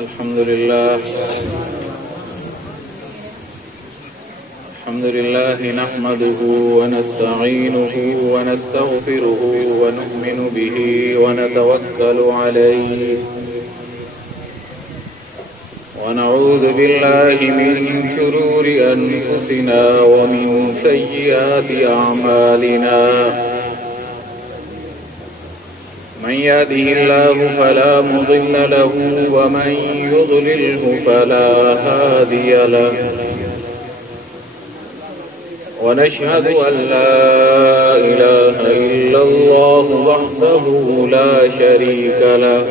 الحمد لله نحمده ونستعينه ونستغفره ونؤمن به ونتوكل عليه ونعوذ بالله من شرور أنفسنا ومن سيئات أعمالنا من يهده الله فلا مضل له ومن يضلله فلا هادي له ونشهد أن لا إله إلا الله وحده لا شريك له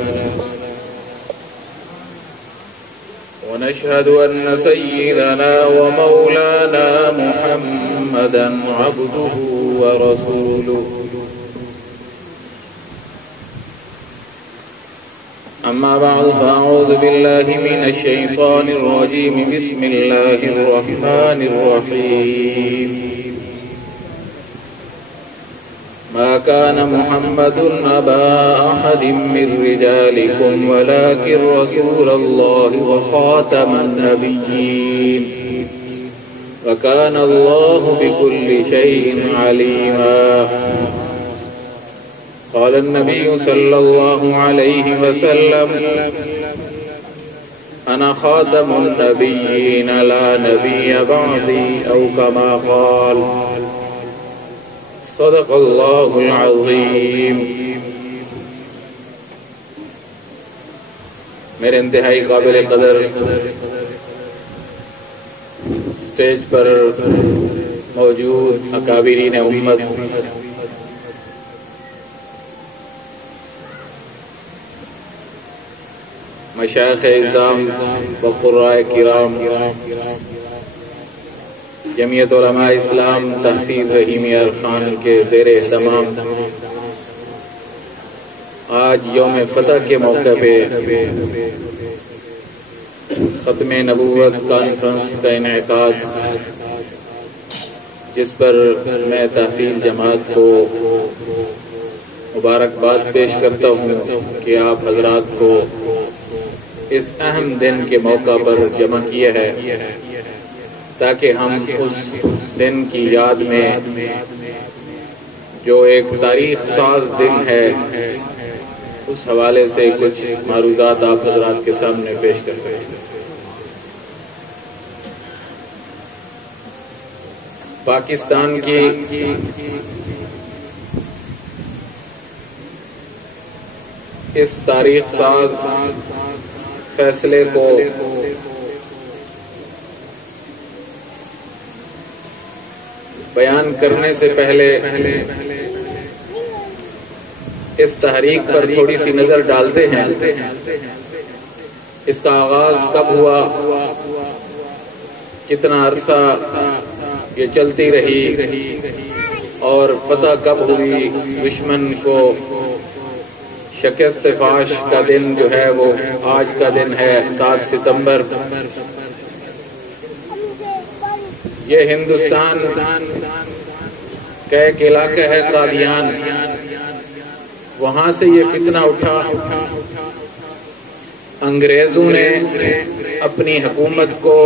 ونشهد أن سيدنا ومولانا محمدا عبده ورسوله أما بعد فأعوذ بالله من الشيطان الرجيم بسم الله الرحمن الرحيم ما كان محمد أبا أحد من رجالكم ولكن رسول الله وخاتم النبيين وكان الله بكل شيء عليما قال النبي صلى الله عليه وسلم أنا خاتم النبيين لا نبي بعدي أو كما قال صدق الله العظيم. میرے انتہائی قابل قدر اسٹیج پر موجود اکابرین امت، مشائخ اعظام و قرائے کرام، جمعیت علماء اسلام تحصیل رحیمی ارخان کے زیر اہتمام آج یوم فتح کے موقع پہ ختم نبوت کانفرنس کا انعقاد، جس پر میں تحصیل جماعت کو مبارکباد پیش کرتا ہوں کہ آپ حضرات کو اس اہم دن کے موقع پر جمع کیا ہے تاکہ ہم اس دن کی یاد میں جو ایک تاریخ ساز دن ہے اس حوالے سے کچھ معروضات آپ حضرات کے سامنے پیش کر سکیں۔ پاکستان کی اس تاریخ ساز فیصلے کو بیان کرنے سے پہلے اس تحریک پر تھوڑی سی نظر ڈالتے ہیں۔ اس کا آغاز کب ہوا، کتنا عرصہ یہ چلتی رہی اور فتح کب ہوئی، دشمن کو شکست فاش کا دن جو ہے وہ آج کا دن ہے 7 ستمبر۔ یہ ہندوستان کا ایک علاقہ ہے قادیان، وہاں سے یہ فتنہ اٹھا۔ انگریزوں نے اپنی حکومت کو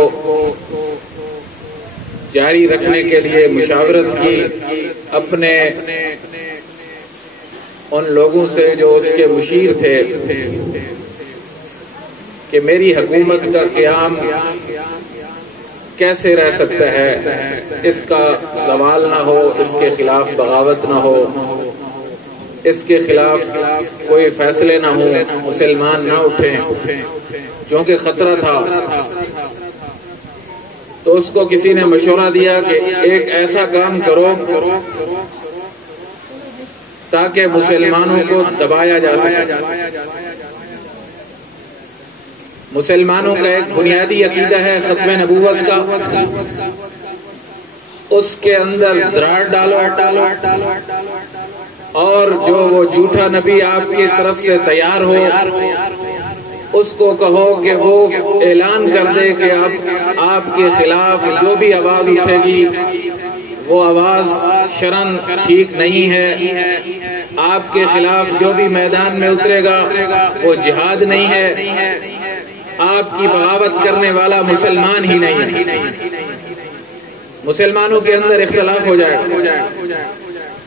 جاری رکھنے کے لیے مشاورت کی اپنے ان لوگوں سے جو اس کے مشیر تھے کہ میری حکومت کا قیام کیسے رہ سکتا ہے، اس کا زوال نہ ہو، اس کے خلاف بغاوت نہ ہو، اس کے خلاف کوئی فیصلے نہ ہوں، مسلمان نہ اٹھیں، کیونکہ خطرہ تھا۔ تو اس کو کسی نے مشورہ دیا کہ ایک ایسا کام کرو تاکہ مسلمانوں کو دبایا جا سکے۔ مسلمانوں کا ایک بنیادی عقیدہ ہے ختم نبوت کا، اس کے اندر دراڑ ڈالو اور جو وہ جھوٹا نبی آپ کی طرف سے تیار ہو اس کو کہو کہ وہ اعلان کر دے کہ آپ کے خلاف جو بھی آواز اٹھے گی وہ آواز شرعاً ٹھیک نہیں ہے، آپ کے خلاف جو بھی میدان میں اترے گا وہ جہاد نہیں ہے، آپ کی بغاوت کرنے والا مسلمان ہی نہیں ہے۔ مسلمانوں کے اندر اختلاف ہو جائے گا،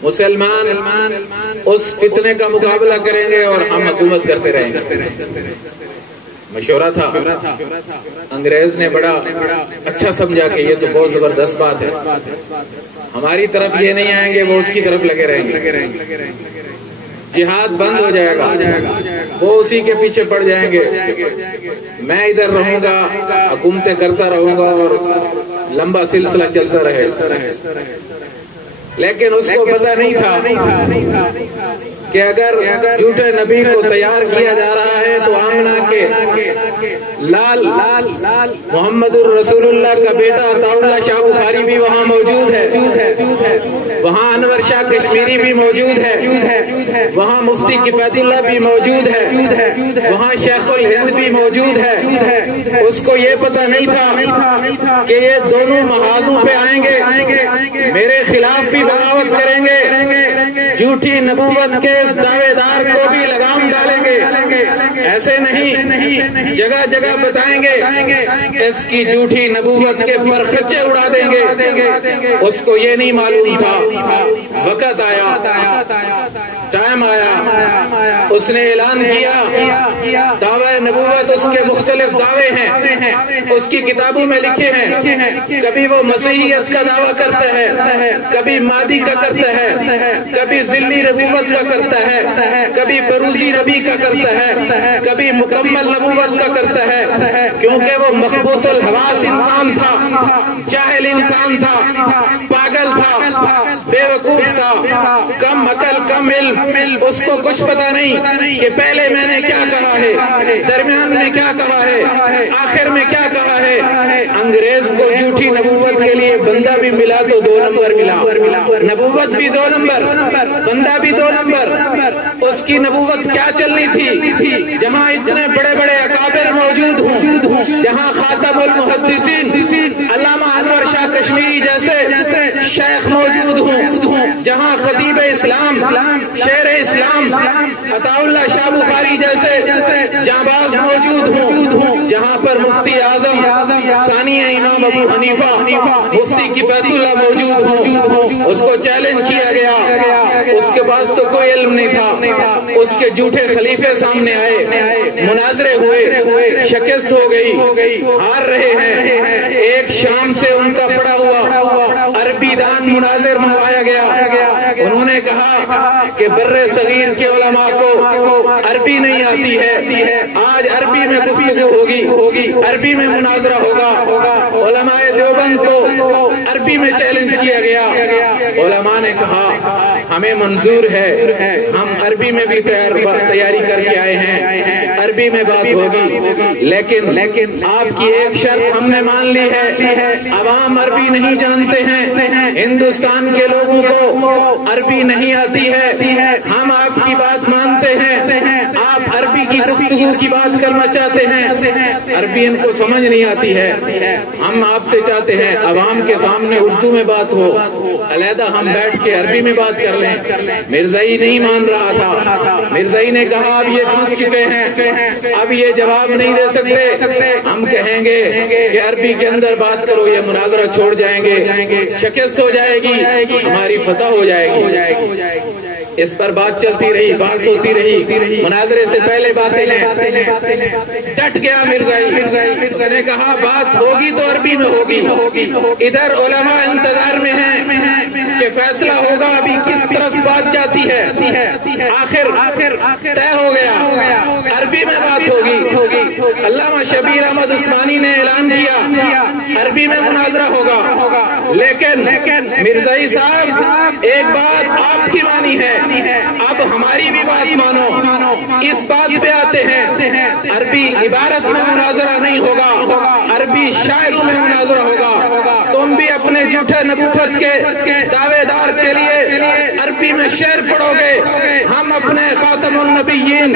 مسلمان اس فتنے کا مقابلہ کریں گے اور ہم حکومت کرتے رہیں گے۔ مشورہ تھا، انگریز نے بڑا اچھا سمجھا کہ یہ تو بہت زبردست بات ہے، ہماری طرف یہ نہیں آئیں گے، وہ اس کی طرف لگے رہیں گے، جہاد بند ہو جائے گا، وہ اسی کے پیچھے پڑ جائیں گے، میں ادھر رہوں گا، حکومتیں کرتا رہوں گا اور لمبا سلسلہ چلتا رہے۔ لیکن اس کو پتہ نہیں تھا کہ اگر جھوٹے نبی کو تیار کیا جا رہا ہے تو آمنہ کے لال محمد الرسول اللہ کا بیٹا عطا اللہ شاہ بخاری بھی وہاں موجود ہے، وہاں انور شاہ کشمیری بھی موجود ہے، وہاں مفتی کفایت اللہ بھی موجود ہے، وہاں شیخ الہند بھی موجود ہے۔ اس کو یہ پتہ نہیں تھا کہ یہ دونوں محاذوں پہ آئیں گے، میرے خلاف بھی بغاوت کریں گے، جھوٹی نبوت کے اس دعوے دار کو بھی لگام ڈالیں گے، ایسے نہیں جگہ جگہ بتائیں گے، اس کی جھوٹی نبوت کے پرخچے اڑا دیں گے۔ اس کو یہ نہیں معلوم تھا، وقت آیا، ٹائم آیا، اس نے اعلان کیا، دعوی نبوت اس کے مختلف دعوے ہیں، اس کی کتابوں میں لکھے ہیں، کبھی وہ مسیحیت کا دعویٰ کرتا ہے، کبھی مادی کا کرتا ہے، کبھی ذلی نبوت کا کرتا ہے، کبھی بروزی نبی کا کرتا ہے، کبھی مکمل نبوت کا کرتا ہے، کیونکہ وہ مخبوط الحواس انسان تھا، جاہل انسان تھا، پاگل تھا، بے وقوف تھا، کم عقل کم علم، اس کو کچھ پتا نہیں کہ پہلے میں نے کیا کہا ہے، درمیان میں کیا کہا ہے، آخر میں کیا کہا ہے۔ انگریز کو جھوٹی نبوت کے لیے بندہ بھی ملا تو 2 نمبر ملا، نبوت بھی 2 نمبر، بندہ بھی 2 نمبر۔ اس کی نبوت کیا چلنی تھی؟ جہاں اتنے بڑے بڑے اکابر موجود ہوں، جہاں خاتم المحدثین علامہ انور شاہ کشمیری جیسے شیخ موجود ہوں، جہاں خطیب اسلام شیر اسلام عطا اللہ شاہ بخاری جیسے جانباز موجود ہوں، جہاں پر مفتی اعظم ثانی امام ابو حنیفہ مفتی کفایت اللہ موجود ہوں، اس کو چیلنج کیا گیا، اس کے پاس تو کوئی علم نہیں تھا، اس کے جھوٹے خلیفے سامنے آئے، مناظرے ہوئے، شکست ہو گئی، ہار رہے ہیں، ایک شام سے ان کا پڑا ہوا عربی دان مناظر منگوایا گیا، انہوں نے کہا کہ بر صغیر کے علماء کو عربی نہیں آتی ہے، آج عربی میں گفتگو ہوگی، عربی میں مناظرہ ہوگا۔ علماء دیوبند کو عربی میں چیلنج کیا گیا، علماء نے کہا ہمیں منظور ہے، ہم عربی میں بھی تیاری کر کے آئے ہیں، عربی میں بات ہوگی، لیکن آپ کی ایک شرط ہم نے مان لی ہے، عوام عربی نہیں جانتے ہیں، ہندوستان کے لوگوں کو عربی نہیں آتی ہے، ہم آپ کی بات مانتے ہیں، آپ عربی کی گفتگو کی بات کرنا چاہتے ہیں، عربی ان کو سمجھ نہیں آتی ہے، ہم آپ سے چاہتے ہیں عوام کے سامنے اردو میں بات ہو، علیحدہ ہم بیٹھ کے عربی میں بات کر لیں۔ مرزائی نہیں مان رہا تھا، مرزائی نے کہا اب یہ پھنس چکے ہیں، اب یہ جواب نہیں دے سکتے، ہم کہیں گے کہ عربی کے اندر بات کرو، یہ مناظرہ چھوڑ جائیں گے، شکست ہو جائے گی، ہماری فتح ہو جائے گی۔ اس پر بات چلتی رہی، بات ہوتی رہی، مناظرے سے پہلے باتیں ڈٹ گیا مرزائی، اس نے کہا بات ہوگی تو عربی میں ہوگی، ادھر علماء انتظار میں ہیں کہ فیصلہ ہوگا ابھی کس طرف بات جاتی ہے، آخر طے ہو گیا، عربی میں بات ہوگی۔ علامہ شبیر احمد عثمانی نے اعلان کیا عربی میں مناظرہ ہوگا، لیکن مرزائی صاحب ایک بات آپ کی مانی ہے، اب ہماری بھی بات مانو، اس بات پہ آتے ہیں، عربی عبارت میں مناظرہ نہیں ہوگا، عربی شاعروں میں مناظرہ ہوگا، تم بھی اپنے جھوٹے نبوت کے دعوے دار کے لیے عربی میں شعر پڑھو گے، ہم اپنے خاتم النبیین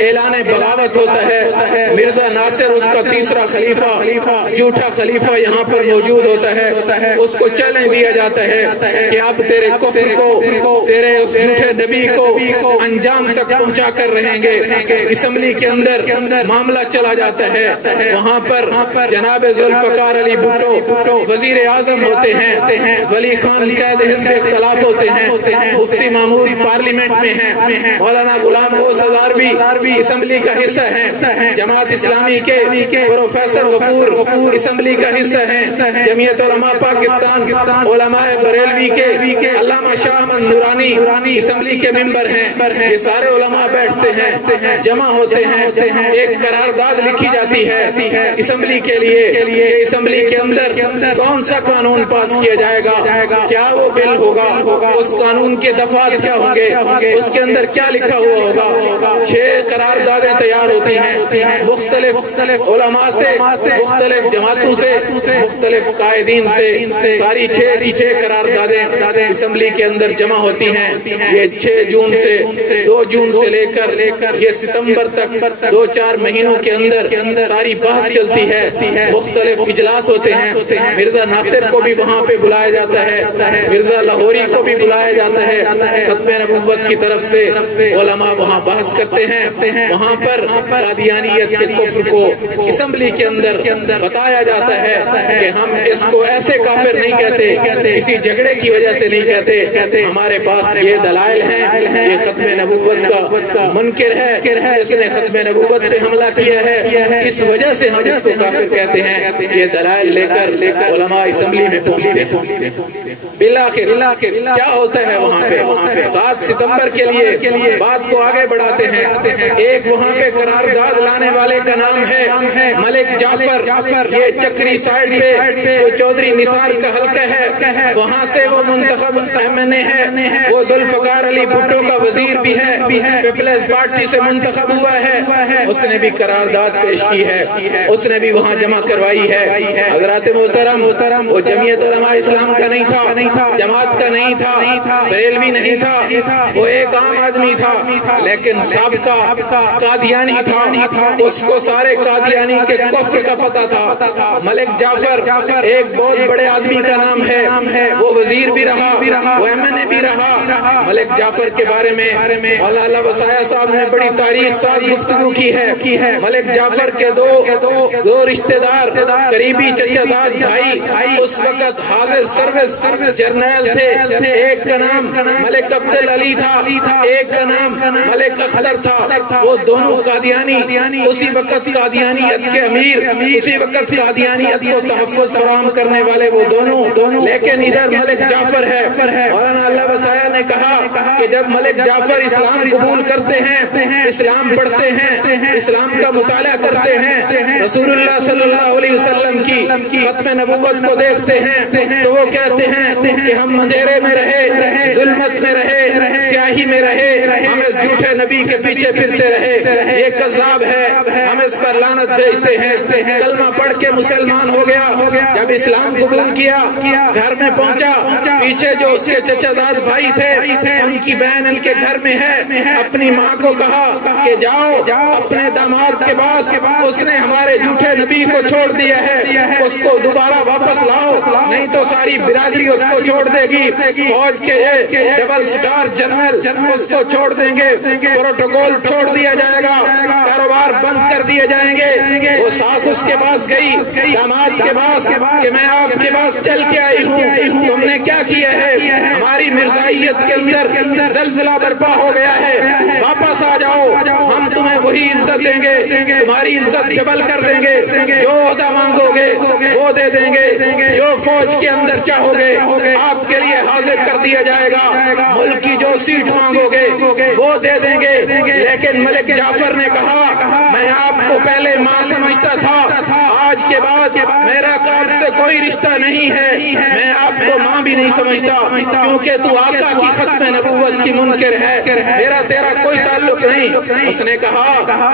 اعلان بغاوت ہوتا ہے، مرزا ناصر اس کا تیسرا خلیفہ، جھوٹا خلیفہ یہاں پر موجود ہوتا ہے، اس کو چیلنج دیا جاتا ہے کہ آپ تیرے کفر کو، تیرے اس جھوٹے نبی کو انجام تک پہنچا کر رہیں گے۔ اسمبلی کے اندر معاملہ چلا جاتا ہے، وہاں پر جناب ذوالفقار علی بھٹو وزیر اعظم ہوتے ہیں، ولی خان قائد ہند کے خلاف ہوتے ہیں، مفتی محمود پارلیمنٹ میں ہیں، مولانا غلام غوث بھی اسمبلی کا حصہ ہیں، جماعت اسلامی کے پروفیسر غفور اسمبلی کا حصہ ہیں، جمعیت علماء پاکستان علماء بریلوی کے علامہ شاہ احمد نورانی اسمبلی کے ممبر ہیں، یہ سارے علماء بیٹھتے ہیں، جمع ہوتے ہیں، ایک قرارداد لکھی جاتی ہے اسمبلی کے لیے کہ اسمبلی کے اندر کون سا قانون پاس کیا جائے گا، کیا وہ بل ہوگا، اس قانون کے دفعات کیا ہوں گے، اس کے اندر کیا لکھا ہوا ہوگا۔ 6 قراردادیں تیار ہوتی ہیں، مختلف علماء سے، مختلف جماعتوں سے، مختلف قائدین سے، ساری 6 کی 6 قراردادیں اسمبلی کے اندر جمع ہوتی ہیں۔ یہ 6 جون سے 2 جون سے لے کر یہ ستمبر تک 2-4 مہینوں کے اندر ساری بحث چلتی ہے، مختلف اجلاس ہوتے ہیں، مرزا ناصر کو بھی وہاں پہ بلایا جاتا ہے، مرزا لاہوری کو بھی بلایا جاتا ہے، ختم نبوت کی طرف سے علماء وہاں بحث کرتے ہیں، وہاں پر قادیانیت کے کفر کو اسمبلی کے اندر بتایا جاتا ہے کہ ہم اس کو ایسے کافر نہیں کہتے، کسی جھگڑے کی وجہ سے نہیں کہتے، ہمارے پاس یہ دلائل ہیں، یہ ختم نبوت کا منکر ہے، اس نے ختم نبوت پہ حملہ کیا ہے، اس وجہ سے ہم اس کو کافر کہتے ہیں، یہ دلائل لے کر علماء اسمبلی میں پہنچتے ہیں۔ بالآخر کیا ہوتا ہے وہاں پہ 7 ستمبر کے لیے بات کو آگے بڑھاتے ہیں، ایک وہاں پہ قرارداد لانے والے کا نام ہے ملک جعفر، یہ چکری سائڈ پہ جو چودھری نثار کا حلقہ ہے، وہاں سے وہ منتخب MNA ہے، وہ ذوالفقار علی بھٹو کا وزیر بھی ہے، پیپلز پارٹی سے منتخب ہوا ہے، اس نے بھی قرارداد پیش کی ہے، اس نے بھی وہاں جمع کروائی ہے۔ حضرات محترم، وہ جمعیت علماء اسلام کا نہیں تھا، جماعت کا نہیں تھا، بریلوی نہیں تھا، وہ ایک عام آدمی تھا، لیکن سابقہ قادیانی تھا، اس کو سارے قادیانی کے کفر کا پتہ تھا۔ ملک جعفر ایک بہت بڑے آدمی کا نام ہے، وہ وزیر بھی رہا، وہ MNA بھی رہا۔ ملک جعفر کے بارے میں مولانا وسایہ صاحب نے بڑی تاریخ ساتھ گفتگو کی ہے۔ ملک جعفر کے دو رشتہ دار قریبی چچا زاد بھائی اس وقت حاضر سروس جرنیل تھے، ایک کا نام ملک عبد علی تھا، ایک کا نام ملک اختر تھا، وہ دونوں قادیانی، اسی وقت قادیانیت کے امیر، اسی وقت قادیانیت کو تحفظ فراہم کرنے والے وہ دونوں، لیکن ادھر ملک جعفر ہے۔ مولانا اللہ وسایہ نے کہا کہ جب ملک جعفر اسلام قبول کرتے ہیں، اسلام پڑھتے ہیں، اسلام کا مطالعہ کرتے ہیں، رسول اللہ صلی اللہ علیہ وسلم کی ختم نبوت کو دیکھتے ہیں، تو وہ کہتے ہیں کہ ہم اندھیرے میں رہے، ظلمت میں رہے، سیاہی میں رہے، ہم اس جھوٹے نبی کے پیچھے پھرتے رہے، یہ کذاب ہے، ہم اس پر لعنت بھیجتے ہیں۔ کلمہ پڑھ کے مسلمان ہو گیا، جب اسلام قبول کیا، گھر میں پہنچا، پیچھے جو اس کے چچا زاد بھائی تھے، ان کی بہن ان کے گھر میں ہے، اپنی ماں کو کہا کہ جاؤ اپنے داماد کے پاس، اس نے ہمارے جھوٹے نبی کو چھوڑ دیا ہے، اس کو دوبارہ واپس لاؤ، نہیں تو ساری برادری اس کو چھوڑ دے گی، فوج کے ڈبل سٹار جنرل اس کو چھوڑ دیں گے، پروٹوکول چھوڑ دیا جائے گا، کاروبار بند کر دیے جائیں گے۔ وہ ساس اس کے پاس گئی، داماد کے پاس، کہ میں آپ کے پاس چل کے آئی ہوں، تم نے کیا کیا ہے، ہماری مرزائیت کے اندر زلزلہ برپا ہو گیا ہے، واپس آ جاؤ، ہم تمہیں وہی عزت دیں گے، تمہاری عزت ڈبل کر دیں گے، جو عہدہ مانگو گے وہ دے دیں گے، جو فوج کے اندر چاہو گے آپ کے لیے حاضر کر دیا جائے گا، ملک کی جو سیٹ مانگو گے وہ دے دیں گے۔ لیکن ملک جعفر نے کہا میں آپ کو پہلے ماں سمجھتا تھا، آج کے بعد میرا آپ سے کوئی رشتہ نہیں ہے، میں کو ماں بھی نہیں سمجھتا کیونکہ تو آقا کی ختم نبوت کی منکر ہے، میرا تیرا کوئی تعلق نہیں۔ اس نے کہا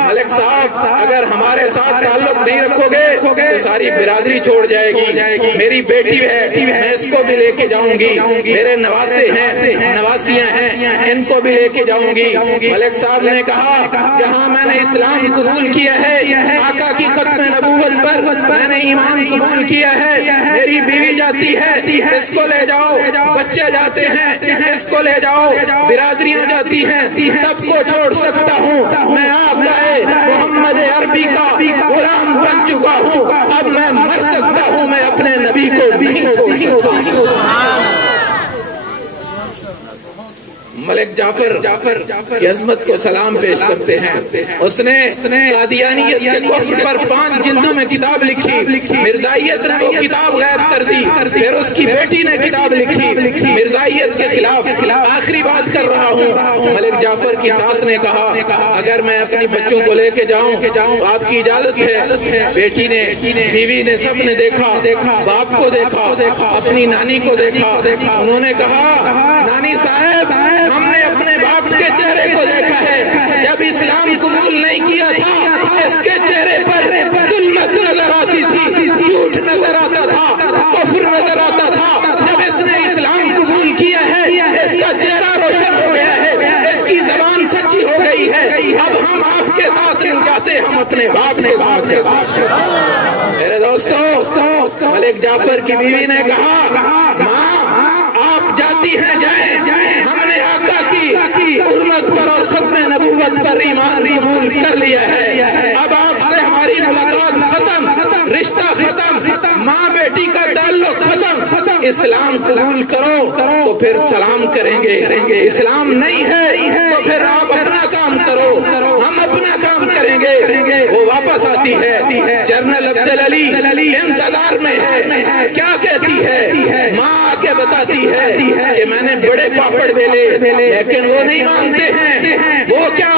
ملک صاحب اگر ہمارے ساتھ تعلق نہیں رکھو گے تو ساری برادری چھوڑ جائے گی، میری بیٹی ہے میں اس کو بھی لے کے جاؤں گی، میرے نواسے ہیں نواسیاں ہیں ان کو بھی لے کے جاؤں گی۔ ملک صاحب نے کہا جہاں میں نے اسلام قبول کیا ہے آقا کی ختم نبوت پر میں نے ایمان قبول کیا ہے، میری بیوی جاتی ہے اس کو لے جاؤ، بچے جاتے ہیں اس کو لے جاؤ، برادریاں جاتی ہیں سب کو چھوڑ سکتا ہوں، میں آقا محمد عربی کا غلام بن چکا ہوں، اب میں مر سکتا ہوں، میں اپنے نبی کو نہیں چھوڑ سکتا۔ ملک جعفر کی عظمت کو سلام پیش کرتے ہیں۔ اس نے قادیانیت کے کفر پر 5 جلدوں میں کتاب لکھی، مرزائیت نے وہ کتاب غائب کر دی، پھر اس کی بیٹی نے کتاب لکھی مرزائیت کے خلاف۔ آخری بات کر رہا ہوں، ملک جعفر کی ساس نے کہا اگر میں اپنی بچوں کو لے کے جاؤں آپ کی اجازت ہے؟ بیٹی نے بیوی نے سب نے دیکھا، باپ کو دیکھا، اپنی نانی کو دیکھا، انہوں نے کہا نانی صاحب ہم نے اپنے باپ کے چہرے کو دیکھا ہے، جب اسلام قبول نہیں کیا تھا اس کے چہرے پر ظلمت نظر آتی تھی، جھوٹ نظر آتا تھا، کفر نظر آتا تھا، جب اس نے اسلام قبول کیا ہے اس کا چہرہ روشن ہو گیا ہے، اس کی زبان سچی ہو گئی ہے، اب ہم آپ کے ساتھ نہیں جاتے، ہم اپنے باپ کے ساتھ جاتے۔ میرے دوستو ملک جعفر کی بیوی نے کہا ماں آپ جاتی ہیں جائیں، ہم نے آقا کی حرمت پر اور ختم نبوت پر ایمان قبول کر لیا ہے، اب آپ سے ہماری ملاقات ختم، رشتہ ختم، ماں بیٹی کا تعلق ختم، اسلام قبول کرو تو پھر سلام کریں گے، اسلام نہیں ہے تو پھر آپ اپنا کام کرو ہم اپنا کام کریں گے۔ وہ واپس آتی ہے، جنرل عبدالعلی انتظار میں ہے، کیا کہتی ہے؟ ماں آ کے بتاتی ہے کہ میں نے بڑے پاپڑ بیلے لیکن وہ نہیں مانتے ہیں، وہ کیا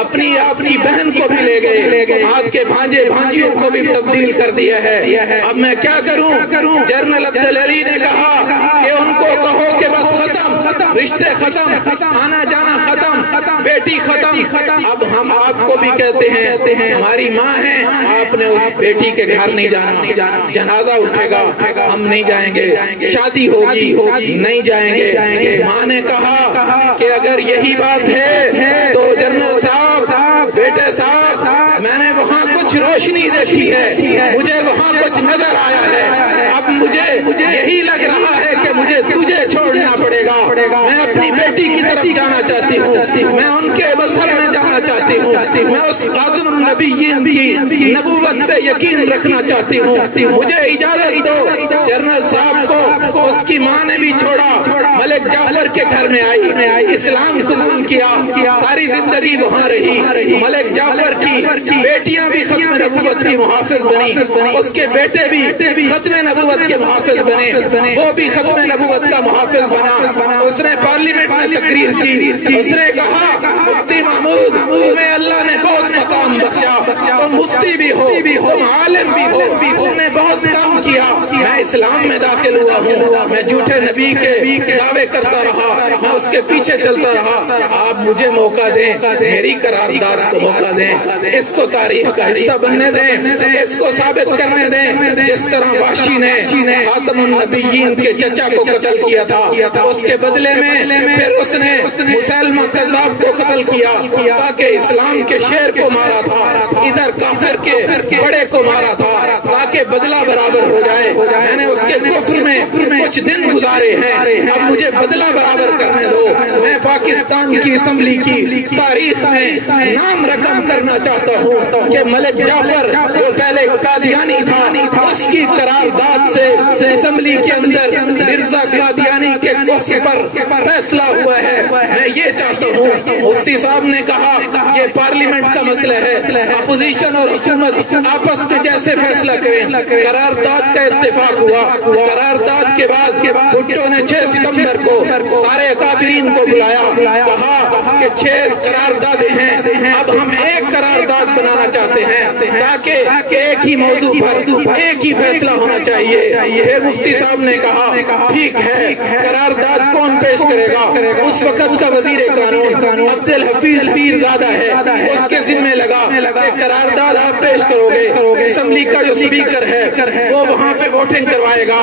اپنی آپ کی بہن کو بھی لے گئے، آپ کے بھانجے بھانجیوں کو بھی تبدیل کر دیا ہے، اب میں کیا کروں؟ جنرل عبدالعلی نے کہا کہ ان کو کہو کہ بس ختم، رشتے ختم، آنا جانا ختم، بیٹی ختم، اب ہم آپ کو بھی کہتے ہیں ہماری ماں ہے، آپ نے اس بیٹی کے گھر نہیں جانا، جنازہ اٹھے گا ہم نہیں جائیں گے، شادی ہوگی نہیں جائیں گے۔ ماں نے کہا کہ اگر یہی بات ہے تو جنرل صاحب بیٹے صاحب میں نے وہاں کچھ روشنی دیکھی ہے، مجھے وہاں کچھ نظر آیا ہے، اب مجھے یہی لگ رہا ہے کہ مجھے تجھے چھوڑنا پڑے گا، میں اپنی بیٹی کی طرف جانا چاہتی ہوں، میں ان کے مذہب میں جانا چاہتی ہوں، میں اس خاتم النبیین کی نبوت پہ یقین رکھنا چاہتی ہوں، مجھے اجازت دو۔ جنرل صاحب کو اس کی ماں نے بھی چھوڑا، ملک جعفر کے گھر میں آئی، اسلام قبول کیا، ساری زندگی وہاں رہی۔ ملک جعفر کی بیٹیاں بھی ختم نبوت کی محافظ بنی، اس کے بیٹے بھی ختم نبوت کے محافظ بنے، وہ بھی ختم نبوت کا محافظ بنا۔ اس نے پارلیمنٹ میں تقریر کی، اس نے کہا مفتی محمود تمہیں اللہ نے بہت مقام بخشا، تم مفتی بھی ہو، تم عالم بھی ہو، تم نے بہت کام کیا، میں اسلام میں داخل ہوا ہوں، میں جھوٹے نبی کے دعوے کرتا رہا، میں اس کے پیچھے چلتا رہا، آپ مجھے موقع دیں، میری قرارداد کو موقع دیں، اس کو تاریخ کا حصہ بننے دیں، اس کو ثابت کرنے دیں، جس طرح وحشی نے خاتم النبیین کے چچا کو قتل کیا تھا، اس کے بدلے میں پھر اس نے مسلمہ کذاب کو قتل کیا تاکہ اسلام کے شیر کو مارا تھا، ادھر کافر کے بڑے کو مارا تھا تاکہ بدلہ برابر ہو جائے، میں نے اس کے کفر میں کچھ دن گزارے ہیں، اب مجھے بدلہ برابر کرنے دو، میں پاکستان کی اسمبلی کی تاریخ میں نام رقم کرنا چاہتا ہوں کہ ملک جعفر جو پہلے قادیانی تھا اس کی قرارداد سے اسمبلی کے اندر مرزا قادیانی کے کفر پر فیصلہ ہوا ہے، میں یہ چاہتا ہوں۔ مفتی صاحب نے کہا یہ پارلیمنٹ کا مسئلہ ہے، اپوزیشن اور حکومت آپس میں جیسے فیصلہ کریں، قرارداد کا اتفاق ہوا، قرارداد کے بعد بھٹو نے 6 ستمبر کو سارے اکابرین کو بلایا، کہا کہ 6 قراردادیں ہیں، اب ہم ایک قرارداد بنانا چاہتے ہیں تاکہ ایک ہی موضوع پر ایک ہی فیصلہ ہونا چاہیے۔ پھر مفتی صاحب نے کہا ٹھیک ہے، قرارداد کون پیش کرے گا؟ اس وقت کا وزیر قانون عبدالحفیظ پیرزادہ ہے، اس کے ذمہ لگا کہ قرارداد آپ پیش کرو گے، اسمبلی کا جو اسپیکر ہے وہ وہاں پہ ووٹنگ کروائے گا،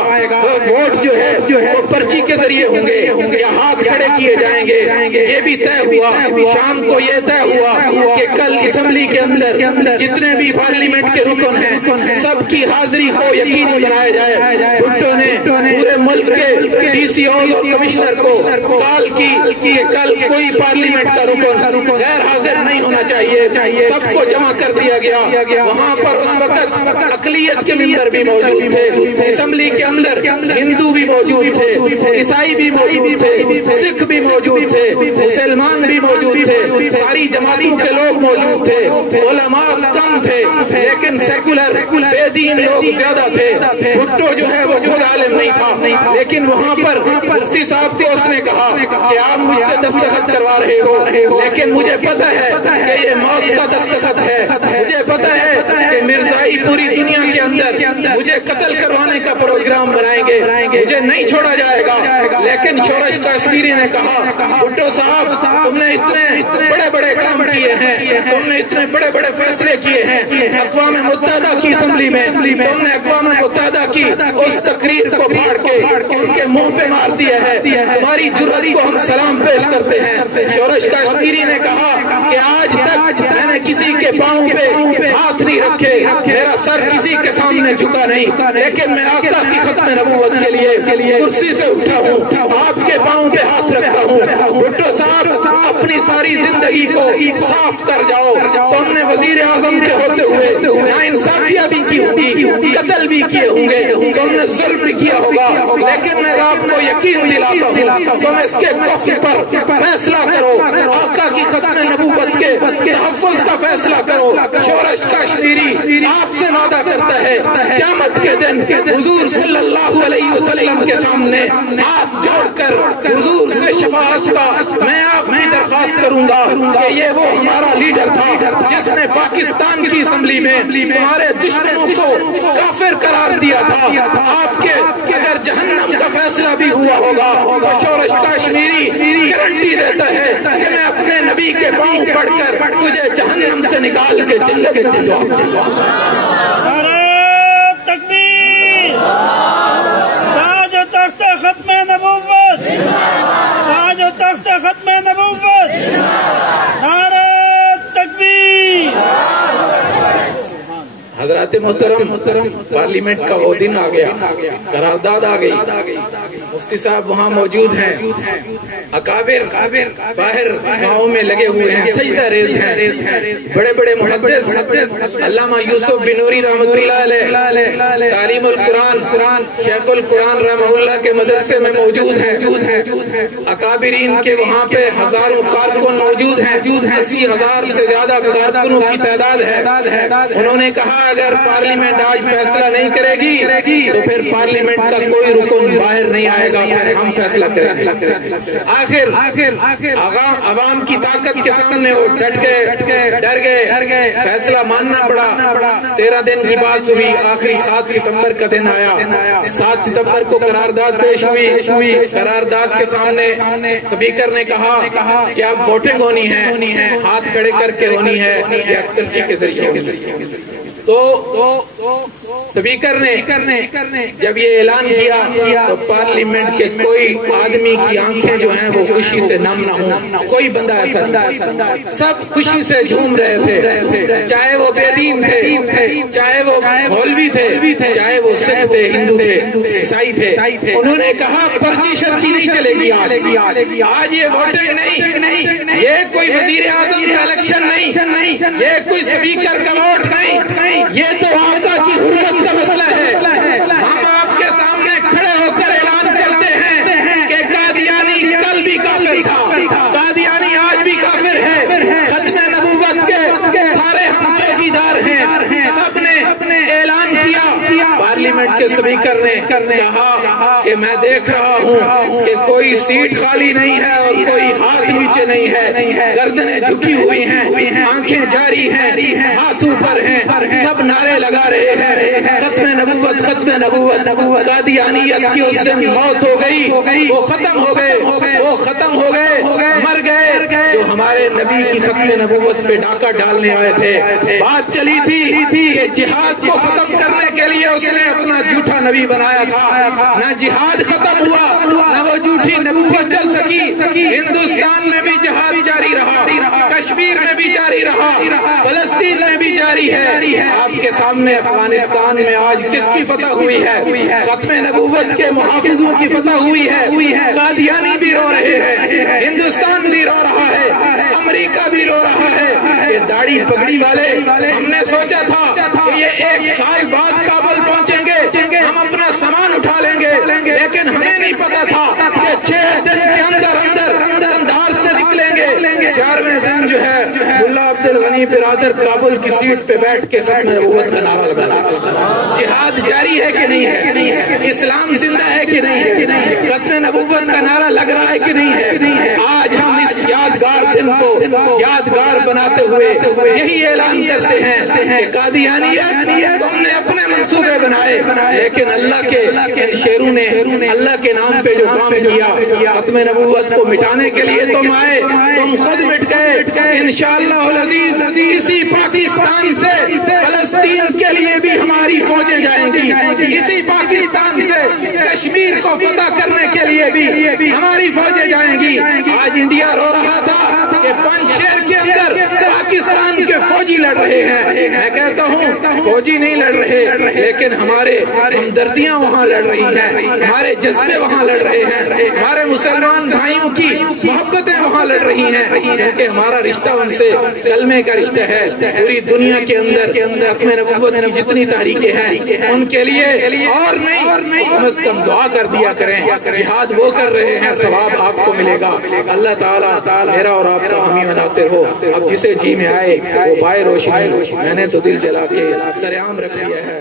ووٹ جو ہے وہ پرچی کے ذریعے ہوں گے یا ہاتھ کھڑے کیے جائیں گے۔ یہ بھی طے ہوا، شام کو یہ طے ہوا کہ کل اسمبلی کے اندر جتنے بھی پارلیمنٹ کے رکن ہیں سب کی حاضری کو یقینی بنایا جائے۔ بھٹو نے پورے ملک کے ڈی سی او اور کمشنر کو کال کی کہ کل کوئی پارلیمنٹ کا رکن غیر حاضر نہیں ہونا چاہیے، سب کو جمع کر دیا گیا۔ وہاں پر اس وقت اقلیت کے ممبر بھی موجود تھے، اسمبلی کے اندر ہندو بھی موجود تھے، عیسائی بھی موجود تھے، سکھ بھی موجود تھے، مسلمان بھی موجود تھے، ساری جماعتوں کے لوگ موجود تھے، علماء کم تھے لیکن سیکولر بے دین لوگ زیادہ تھے۔ بھٹو جو ہے وہ خود عالم نہیں تھا، لیکن وہاں پر مفتی صاحب کو اس نے کہا کہ آپ مجھ سے دستخط کروا رہے ہو لیکن مجھے پتہ ہے کہ یہ موت کا دستخط ہے، مجھے پتہ ہے کہ مرزائی پوری دنیا کے اندر مجھے قتل کروانے کا پروگرام بنائیں گے، مجھے نہیں چھوڑا جائے گا۔ لیکن شورش کشمیری نے کہا بھٹو صاحب تم نے اتنے بڑے بڑے کام کیے ہیں، تم نے اتنے بڑے بڑے فیصلے کیے ہیں، اقوام متحدہ کی اسمبلی میں تم نے اقوام متحدہ کی اس تقریر کو پھاڑ کے ان کے منہ پہ مار دیا ہے، تمہاری جرأت کو ہم سلام پیش کرتے ہیں۔ شورش کشمیری نے کہا کہ آج تک میں نے کسی کے پاؤں پہ ہاتھ نہیں رکھے، میرا سر کسی کے سامنے جھکا نہیں، لیکن میں آقا کی ختم نبوت کے لیے کرسی سے اٹھا ہوں، آپ کے پاؤں پہ ہاتھ رکھتا ہوں۔ بھٹو صاحب اپنی ساری زندگی کو صاف کر جاؤ، تم نے وزیر اعظم کے ہوتے ہوئے ناانصافیاں بھی کی ہوگی، قتل بھی کیے ہوں گے، تم نے ظلم بھی کیا ہوگا، لیکن میں آپ کو یقین دلاتا ہوں تم اس کے کفر پر فیصلہ کرو، آقا کی ختم نبوت کے تحفظ کا فیصلہ کرو۔ شورش کشمیری آپ سے وعدہ کرتا ہے قیامت کے دن حضور صلی اللہ علیہ وسلم کے سامنے ہاتھ جوڑ کر حضور سے شفاعت کا میں آپ کی درخواست کروں گا کہ یہ وہ ہمارا لیڈر تھا جس نے پاکستان کی اسمبلی میں تمہارے دشمنوں کو کافر قرار دیا تھا۔ آپ کے اگر جہنم کا فیصلہ بھی ہوا ہوگا تو شورش کشمیری گارنٹی دیتا ہے کہ میں اپنے نبی کے پاؤں پڑھ کر تجھے جہنم سے نکال کے جنت میں دوں گا۔ نعرہ تکبیر، تاج و تخت ختم نبوت، تاج و تخت ختم نبوت، نعرہ تکبیر۔ حضرات محترم، پارلیمنٹ کا وہ دن آ گیا، قرارداد آ گئی، مفتی صاحب وہاں موجود ہیں، اکابر باہر گاؤں میں لگے ہوئے ہیں، سجدہ ریز ہیں، بڑے بڑے محدث علامہ یوسف بنوری رحمۃ اللہ علیہ تعلیم القرآن شیخ القرآن رحمہ اللہ کے مدرسے میں موجود ہیں، اکابرین کے وہاں پہ ہزاروں کارکن موجود ہیں، 80,000 سے زیادہ کارکنوں کی تعداد ہے۔ انہوں نے کہا اگر پارلیمنٹ آج فیصلہ نہیں کرے گی تو پھر پارلیمنٹ کا کوئی رکن باہر نہیں آئے گا، پھر ہم فیصلہ کریں گے۔ آخر عوام کی طاقت کے سامنے وہ ڈٹ گئے، ڈر گئے، فیصلہ ماننا پڑا۔ 13 دن کی بات ہوئی، آخری 7 ستمبر کا دن آیا، 7 ستمبر کو قرارداد پیش ہوئی۔ قرارداد کے سامنے اسپیکر نے کہا کہ اب ووٹنگ ہونی ہے، ہاتھ کھڑے کر کے ہونی ہے یا پرچی کے ذریعے۔ تو اسپیکر نے جب یہ اعلان کیا تو پارلیمنٹ کے کوئی آدمی کی آنکھیں جو ہیں وہ خوشی سے نم نہ ہوں، کوئی بندہ ایسا نہیں، سب خوشی سے جھوم رہے تھے، چاہے وہ بے دین تھے، چاہے وہ مولوی تھے، چاہے وہ سکھ تھے، ہندو تھے، عیسائی تھے۔ انہوں نے کہا پرچی شرچی نہیں چلے گی، آج یہ ووٹنگ نہیں، یہ کوئی وزیر اعظم کا الیکشن نہیں، یہ کوئی اسپیکر کا ووٹ نہیں، یہ تو آقا کی حرمت کا مسئلہ ہے۔ ہم آپ کے سامنے کھڑے ہو کر اعلان کرتے ہیں کہ قادیانی کل بھی کافر تھا، قادیانی آج بھی کافر ہے، ختم نبوت کے سارے ہم چوکیدار ہیں، سب نے اعلان کیا۔ پارلیمنٹ کے اسپیکر نے کہا کہ میں دیکھ رہا ہوں کہ کوئی سیٹ خالی نہیں ہے اور کوئی ہاتھ نیچے نہیں ہے، گردنیں جھکی ہوئی ہیں، آنکھیں جاری ہیں، ہاتھ اوپر ہیں، سب نعرے لگا رہے ہیں ختم نبوت ختم نبوت۔ قادیانیت کی اس دن موت ہو گئی، وہ ختم ہو گئے، وہ ختم ہو گئے، مر گئے جو ہمارے نبی کی ختم نبوت پہ ڈاکہ ڈالنے آئے تھے۔ بات چلی تھی کہ جہاد کو ختم کرنے کے لیے اس نے اپنا جھوٹا نبی بنایا تھا، نہ جہاد ختم ہوا نہ وہ جھوٹی نبوت چل سکی۔ ہندوستان میں بھی جہاد جاری رہا، کشمیر میں بھی جاری رہا، فلسطین میں بھی جاری ہے۔ آپ کے سامنے افغانستان میں آج کس کی فتح ہوئی ہے؟ ختم نبوت کے محافظوں کی فتح ہوئی ہے۔ قادیانی بھی رو رہے ہیں، ہندوستان بھی رو رہا ہے، امریکہ بھی رو رہا ہے۔ یہ داڑھی پگڑی والے، ہم نے سوچا تھا کہ یہ 1 سال بعد کابل پہنچیں گے، ہم اپنا سامان اٹھا لیں گے، لیکن ہمیں نہیں پتا تھا کہ 6 دن کے اندر قندھار سے نکلیں گے۔ 4ویں دن جو ہے ملا عبد الغنی برادر کابل کی سیٹ پہ بیٹھ کے ختم نبوت کا نعرہ لگا۔ جہاد جاری ہے کہ نہیں ہے؟ اسلام زندہ ہے کہ نہیں ہے؟ ختم نبوت کا نعرہ لگ رہا ہے کہ نہیں ہے؟ آج ہم اس یادگار دن کو یادگار بناتے ہوئے یہی اعلان کرتے ہیں کہ قادیانیت تم نے اپنے منصوبے بنائے، لیکن اللہ کے ان شیروں نے اللہ کے نام پہ جو کام کیا، ختم نبوت کو مٹانے کے لیے تم آئے، تم خود مٹ گئے۔ انشاءاللہ العزیز اسی پاکستان سے فلسطین کے لیے بھی ہماری فوجیں جائیں گی، اسی پاکستان سے کشمیر کو فتح کرنے کے لیے بھی ہماری فوجیں جائیں گی۔ آج انڈیا رو رہا تھا کہ پنجشیر کے اندر پاکستان کے فوجی لڑ رہے ہیں، میں کہتا ہوں فوجی نہیں لڑ رہے، لیکن ہمارے ہمدردیاں وہاں لڑ رہی ہیں، ہمارے جذبے وہاں لڑ رہے ہیں، ہمارے مسلمان بھائیوں کی محبتیں وہاں لڑ رہی ہیں، کیونکہ ہمارا رشتہ ان سے کلمے کا رشتہ ہے۔ پوری دنیا کے اندر ختم نبوت کی جتنی تحریکیں ہیں ان کے لیے اور نہیں، کم از کم دعا کر دیا کریں۔ جہاد وہ کر رہے ہیں، ثواب آپ کو ملے گا۔ اللہ تعالیٰ میرا اور آپ کا حامی و ناصر ہو۔ اب جسے جی میں آئے وہ بائے روشنی، میں نے تو دل جلا کے سر عام رکھ لیا ہے۔